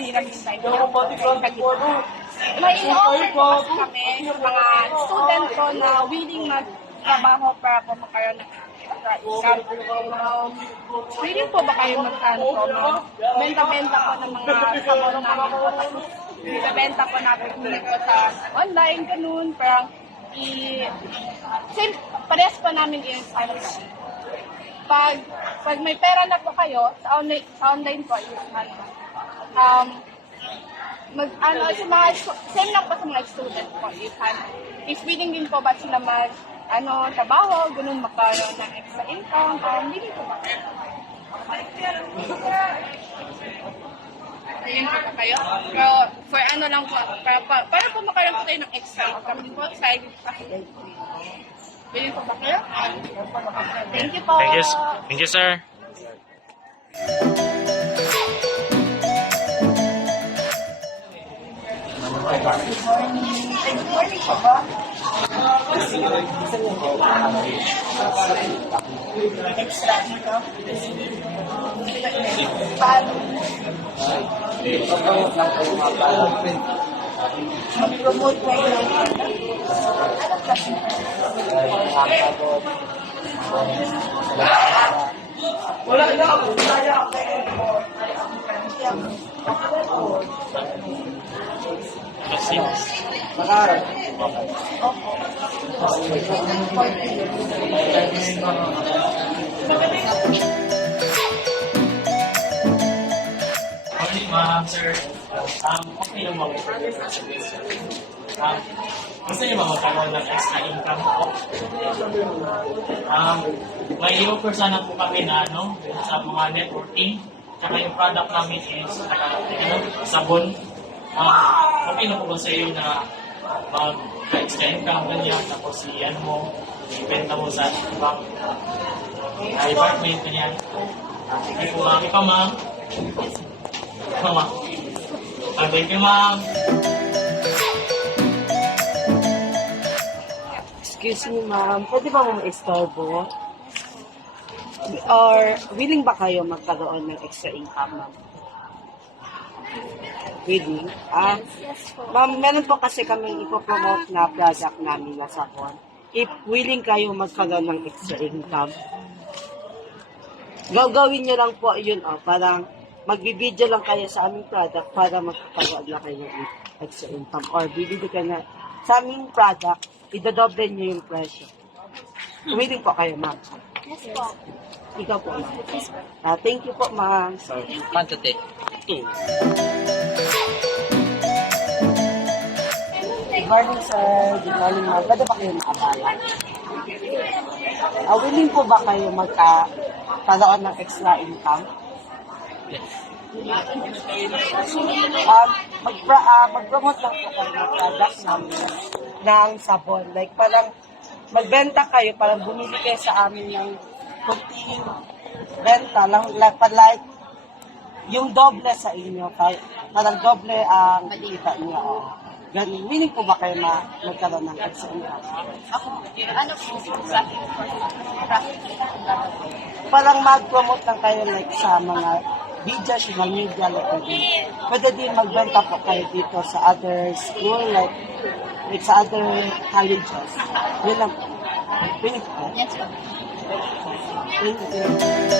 mahirap yung time niya. May in-offer po kasi kami yung mga student ko na willing magtrabaho para po magkaroon ng extra income. Willing po ba kayo magkano po? Benta-benta po ng mga sabon namin po. Tapos, benta po natin po sa online, ganun. Parang, same, parehas po namin i-instance. Pag may pera na po kayo, sa online po, same lang po sa mga student po. If willing din po ba sila trabaho, ganun magkaroon ng extra income, willing po ba kayo? Willing po ba kayo? Pero for lang po, para po magkaroon po tayo ng extra income din po, side kasi. Willing po ba kayo? Thank you po. Thank you, sir. Good morning po ba? Extra income? Paano? Mag-promote kayo ng wala na ako. Morning, ma'am, sir. Okay lang mga gusto niyo ba magkaroon ng extra income po? May i-offer sana po kami na sa mga networking. Tsaka yung product namin is sabon. Okay na po ba sa iyo na mag-extra income ganyan, tapos ibenta mo sa ibang apartment ganyan. Sige po, kami pa ma'am. Mama. Thank you ma'am. Excuse me, ma'am. Pwede ba mo ma-istorbo? Or willing ba kayo magkaroon ng extra income, ma'am? Willing? Ma'am, meron po kasi kaming ipopromote na product namin na sabon. If willing kayo magkaroon ng extra income, gagawin nyo lang po yun, parang magbibideo lang kayo sa aming product para magkakaroon lang kayo ng extra income. Or bibili ka na sa aming product, idodoble nyo yung presyo. Willing po kayo, ma'am? Yes po. Ikaw po, ma'am. Thank you po, ma'am. Quantity. Good morning, sir. Good morning, ma'am. Pwede ba kayo makabala? Willing po ba kayo magkaroon ng extra income? Mag-promote lang po kayo ng product namin ng sabon. Like, parang magbenta kayo, parang bumili kayo sa amin ng kunting benta lang, like, yung doble sa inyo, parang doble ang kita niyo. Ganun. Meaning po ba kayo na magkaroon ng extra income? Ano po sa Parang mag-promote lang kayo like sa mga media, social media, like pwede din magbenta po kayo dito sa other school, like sa other colleges. Yun lang po. Thank you. Yes po. Thank you.